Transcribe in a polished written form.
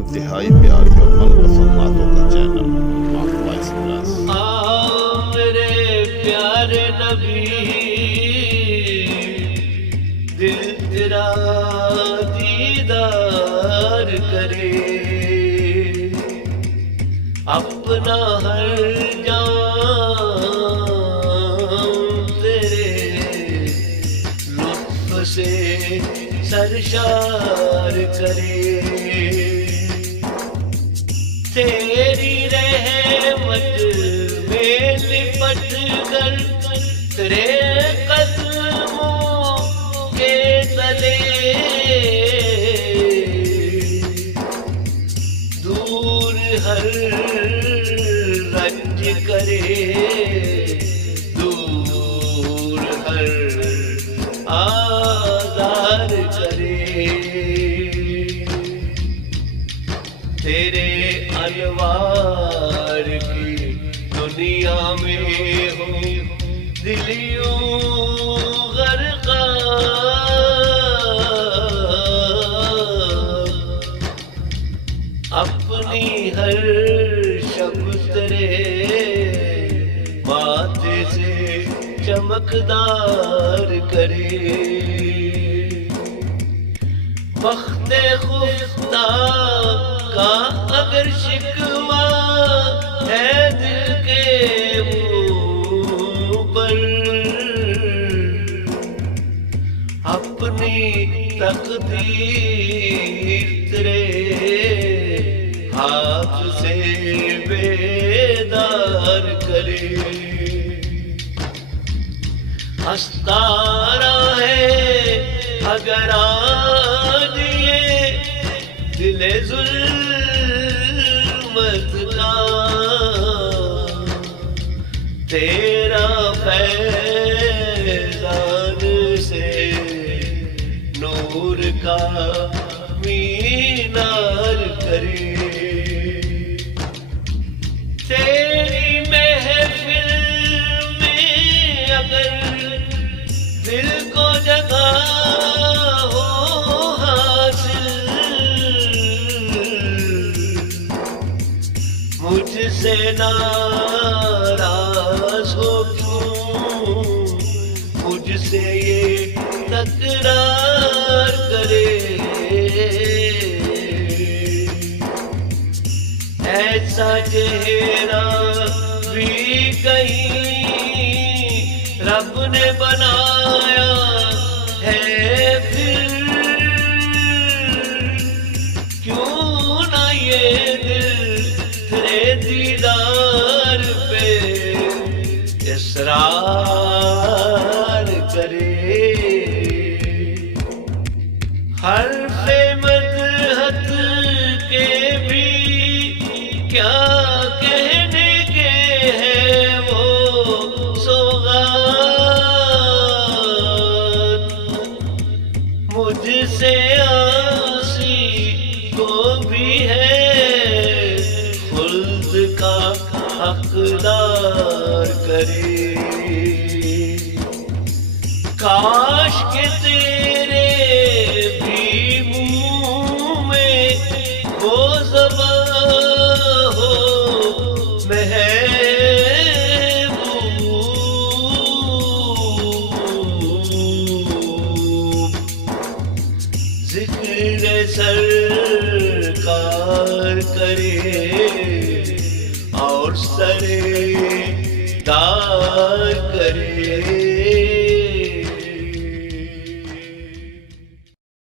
انتہائی پیاری اور من پسند نعتوں کا چینل معقول ایکسپریس۔ میرے پیارے نبی، دل تیرا دیدار کرے، اپنا ہر جان تیرے لطف سے سرشار کرے، تیری رحمت میں لپٹ کر تیرے قدموں کے تلے دور ہر رنج کرے، دور ہر آزار کرے، تیرے انوار کی دنیا میں ہو دلیوں غرقاب، اپنی ہر شب تیرے ماتھے سے چمکدار کرے، بخت خفتہ کا اگر شکوہ ہے دل کے منہ پر، اپنی تقدیر تیرے ہاتھ سے بیدار کرے، استارا ہے اگر آج یہ دل ظلمت کا، تیرا فیضان سے نور کا مینار کرے، تیری محفل میں اگر دل کو جگہ ہو حاصل، مجھ سے ناراض ہو کیوں، مجھ سے یہ تکرار کرے، ایسا چہرہ بھی کہیں رب نے بنایا ہے، پھر کیوں نہ یہ دل تیرے دیدار پہ اصرار کرے، حرف مدحت کے بھی کیا کہنے کے ہیں وہ سوغات، مجھ سے عاصی کو بھی ہے خلد کا حقدار کرے، کاش کہ تیرے بھی منہ میں وہ زبان ہو محبوب، ذکر سرکار کرے اور سر دار کرے،